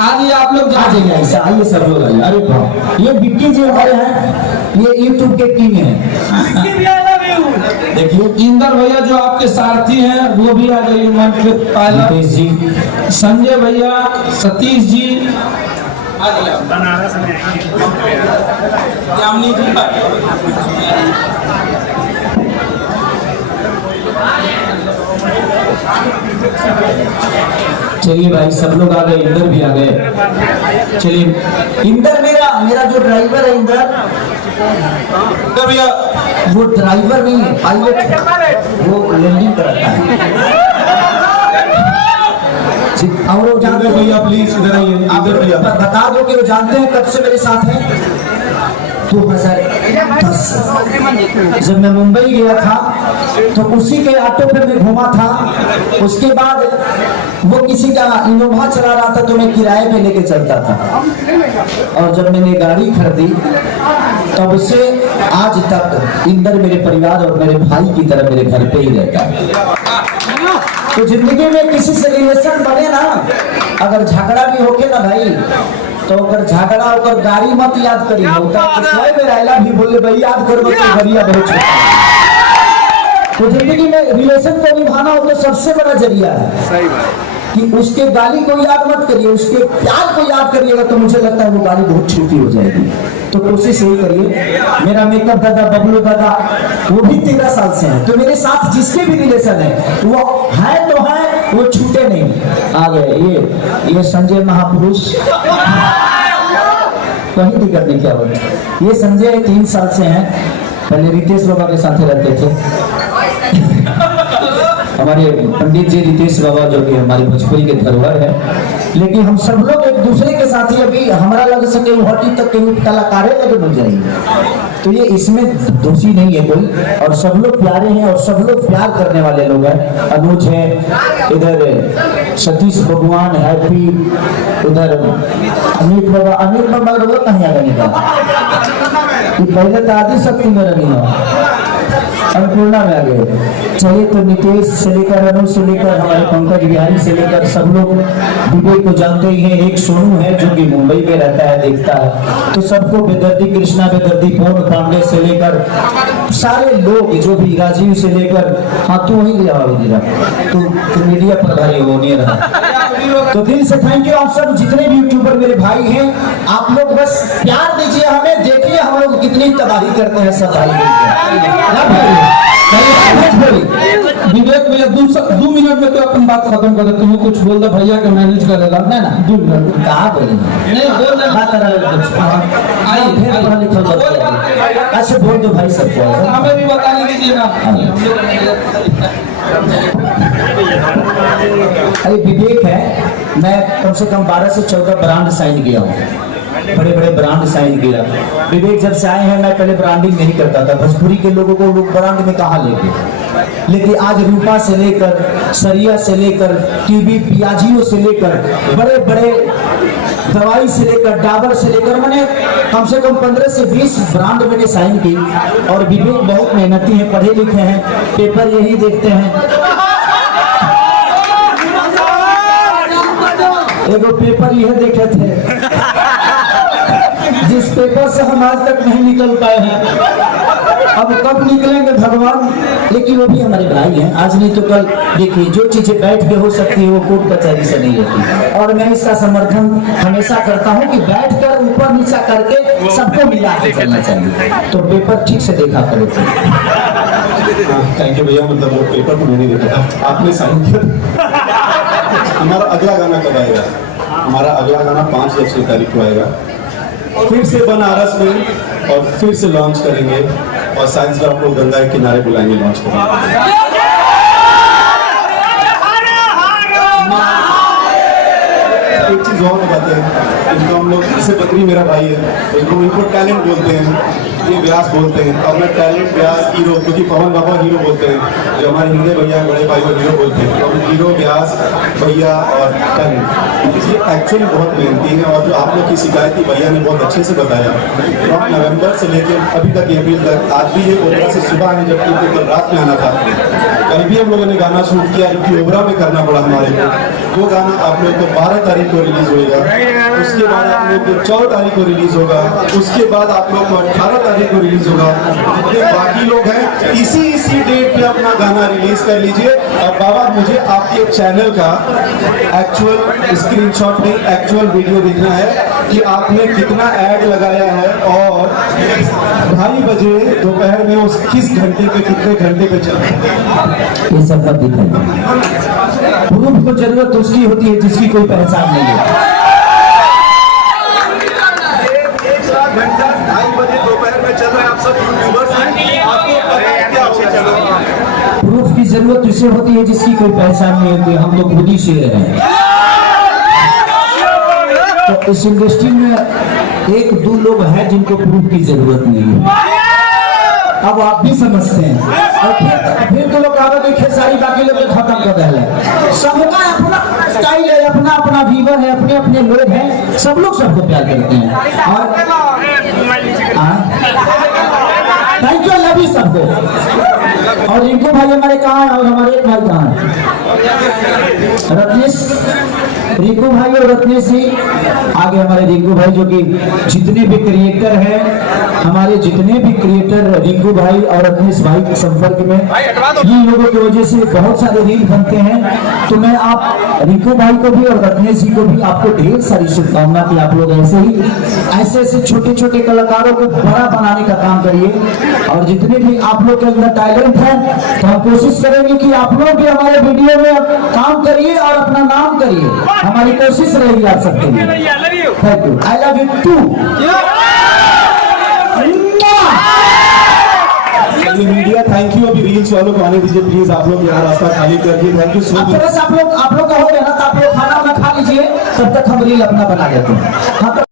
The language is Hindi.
आइए आप लोग आ जाइए ऐसा, आइए सब लोग आइए। अरे वाह, ये विक्की जी हमारे हैं, ये यूट्यूब के किंग हैं। देखिए इंदर भैया जो आपके सारथी हैं वो भी आ जाइए मंच पे। नितेश जी, संजय भैया, सतीश जी, बनारस में यामिनी जी, चलिए भाई सब लोग आ गए, इंदर भी आ गए। चलिए इंदर, मेरा जो ड्राइवर है इंदर, भैया वो ड्राइवर नहीं है, पायलट, वो लैंडिंग कराता है। और वो जानते हैं भैया प्लीज इधर आइए। आप बता दो कि वो जानते हैं कब से मेरे साथ हैं। 2010 जब मैं मुंबई गया था तो उसी के ऑटो पे मैं घूमा था। उसके बाद वो किसी का इनोवा चला रहा था तो मैं किराए पे लेके चलता था। और जब मैंने गाड़ी खरीदी तब से आज तक इंदर मेरे परिवार और मेरे भाई की तरह मेरे घर पे ही रहता है। तो जिंदगी में किसी से रिलेशन बने ना, अगर झगड़ा भी होके ना भाई, तो अगर झगड़ा होकर गाड़ी मत याद करिए, होता है मेरा आइला भी बोले भाई याद करो तो भरिया बहुत छोटा। तो जिंदगी में रिलेशन को निभाना हो तो सबसे बड़ा जरिया है। सही बात कि उसके गाली को याद मत करिए, उसके प्यार को याद करिएगा तो मुझे लगता है वो गाली बहुत छोटी हो जाएगी। तो कोशिश यही करिए। मेरा मेकअप दादा, बबलू दादा, वो भी 13 साल से हैं, तो मेरे साथ जिसके भी रिलेशन है वो है तो है, वो छूटे नहीं। आ गए ये संजय महापुरुष, कहीं दिक्कत नहीं क्या होता। ये संजय 3 साल से हैं, पहले रितेश बाबा के साथ रहते थे। हमारे पंडित जी रितेश बाबा जो कि हमारी भोजपुरी के धरोहर है, लेकिन हम सब लोग एक दूसरे के साथ ही अभी हमारा लग सके हॉटी तक के कलाकारें लगे बन जाएंगे। तो ये इसमें दोषी नहीं है कोई, और सब लोग प्यारे हैं और सब लोग प्यार करने वाले लोग हैं। अनुज है इधर, सतीश भगवान, हैप्पी उधर, अमित बाबा लोग कहीं आ गए पहले तो आदि शक्ति में रही अन्नपूर्णा में आ गए। चलिए तो नितेश से लेकर, अनुज से लेकर, हमारे पंकज बिहारी से लेकर सब लोग विवेक को जानते ही हैं। एक सोनू है जो कि मुंबई में रहता है, देखता है, तो सबको बेदर्दी, कृष्णा बेदर्दी, पवन पांडे से लेकर सारे लोग जो भी, राजीव से लेकर, हाँ तू वही गया तो मीडिया पर भाई वो नहीं रहा। तो दिल से थैंक यू आप सब जितने भी यूट्यूबर मेरे भाई हैं। आप लोग बस प्यार दीजिए हमें, देखिए हम लोग कितनी तबाही करते हैं सब भाई। विवेक भैया 2 मिनट में तो अपन बात खत्म कर देते हैं। कुछ बोल दो भैया के मैनेज करेगा ना 2 मिनट कहा बोलेंगे, नहीं बोल बात अच्छा बोल दो भाई सबको, हमें भी बता दीजिए ना। अरे विवेक है, मैं कम से कम 12 से 14 ब्रांड साइन किया हूँ, बड़े बड़े ब्रांड साइन किया। विवेक जब से आए हैं मैं पहले ब्रांडिंग नहीं करता था, भोजपुरी के लोगों को लोग ब्रांड में कहाँ लेके, लेकिन आज रूपा से लेकर, सरिया से लेकर, टीबी पियाजियो से लेकर, बड़े बड़े दवाई से लेकर, डाबर से लेकर, मैंने कम से कम 15 से 20 ब्रांड मैंने साइन की। और विवेक बहुत मेहनती है, पढ़े लिखे हैं, पेपर यही देखते हैं। एगो पेपर यह देखे थे जिस पेपर से हम आज तक नहीं निकल पाए हैं, अब कब निकलेंगे भगवान। लेकिन वो भी हमारे भाई हैं, आज नहीं तो कल। देखिए जो चीजें बैठ के हो सकती है वो कोर्ट कचहरी से नहीं होती, और मैं इसका समर्थन हमेशा करता हूँ कि बैठकर ऊपर नीचा करके सबको मिला के चलना चाहिए। तो पेपर ठीक से देखा करो। थैंक यू भैया, मतलब वो पेपर को मैंने देखा, आपने साइन किया। हमारा अगला गाना कब आएगा? हमारा अगला गाना 5 या 6 तारीख को आएगा, फिर से बनारस में, और फिर से लॉन्च करेंगे, और साइंस आप लोग गंगा के किनारे बुलाएंगे, लॉन्च करेंगे। एक चीज और बताते हैं, इनको हम लोग, जैसे बकरी मेरा भाई है, इनको टैलेंट बोलते हैं, ये व्यास बोलते हैं, और मैं टैलेंट, व्यास, हीरो, क्योंकि पवन बाबा हीरो बोलते हैं, जो हमारे हिंदे भैया बड़े भाई को हीरो बोलते हैं, तो हम हीरो, व्यास भैया और टैलेंट, ये एक्चुअली बहुत मेहनती है। और जो आप लोग की शिकायत थी भैया ने बहुत अच्छे से बताया, तो नवंबर से लेकर अभी तक, अप्रैल तक, आज भी ये ओबरा से सुबह है, जबकि कल रात में आना था। कल भी हम लोगों ने गाना शूट किया, जो कि ओबरा में करना पड़ा हमारे को। वो गाना आप लोग को 12 तारीख को रिलीज होगा, उसके बाद आप लोग को 14 तारीख को रिलीज होगा, उसके बाद आप लोग को 18 तारीख को रिलीज होगा। जितने बाकी लोग हैं इसी डेट पे अपना गाना रिलीज कर लीजिए। और बाबा मुझे आपके चैनल का एक्चुअल स्क्रीनशॉट नहीं, एक्चुअल वीडियो देखना है कि आपने कितना ऐड लगाया है और 2:30 बजे दोपहर में उस किस घंटे पे कितने घंटे पे चल रहा है। ये सब बात दिखाई। प्रूफ को जरूरत उसकी होती है जिसकी कोई पहचान नहीं है। 1 घंटा 2:30 बजे दोपहर में चल रहा है, आप सब यूट्यूबर्स हैं, आपको पता है क्या होने चल रहा है। प्रूफ की जरूरत उसे होती है जिसकी कोई पहचान नहीं होती। हम लोग खुद ही शेर हैं। तो इस इंडस्ट्री में 1-2 लोग हैं जिनको प्रूफ की जरूरत नहीं है। अब आप भी समझते हैं। और फिर तो लोग कहा कि खेसारी बाकी लोग खत्म कर रहे। सबका अपना स्टाइल है, अपना अपना व्यूवर है, अपने अपने लोग हैं, सब लोग सबको प्यार करते हैं। और थैंक यू, लव यू सबको। और रिंकू भाई हमारे कहाँ है और हमारे एक भाई कहाँ है? रत्नेश, रिंकू भाई और रत्नेश ही आगे। हमारे रिंकू भाई जो कि जितने भी क्रिएटर हैं, हमारे जितने भी क्रिएटर रिंकू भाई और रत्नेश भाई के संपर्क में, इन लोगों की वजह से बहुत सारे रील बनते हैं। तो मैं आप रिंकू भाई को भी और रत्नेश जी को भी आपको ढेर सारी शुभकामना कि आप लोग ऐसे छोटे छोटे कलाकारों को बड़ा बनाने का काम करिए। और जितने भी आप लोग के अंदर टैलेंट है तो हम कोशिश करेंगे कि आप लोग भी हमारे वीडियो में काम करिए और अपना नाम करिए। हमारी कोशिश रहेगी आप सबके लिए। Thank you, I love you too. Media thank you. अभी रील्स वालों को आने दीजिए प्लीज, आप लोग यहाँ रास्ता खाली कर दिए। Thank you so much. आप लोग का हो गया ना, तो आप लोग खाना खा लीजिए, तब तक हम रील अपना बना लेते हैं। हाँ।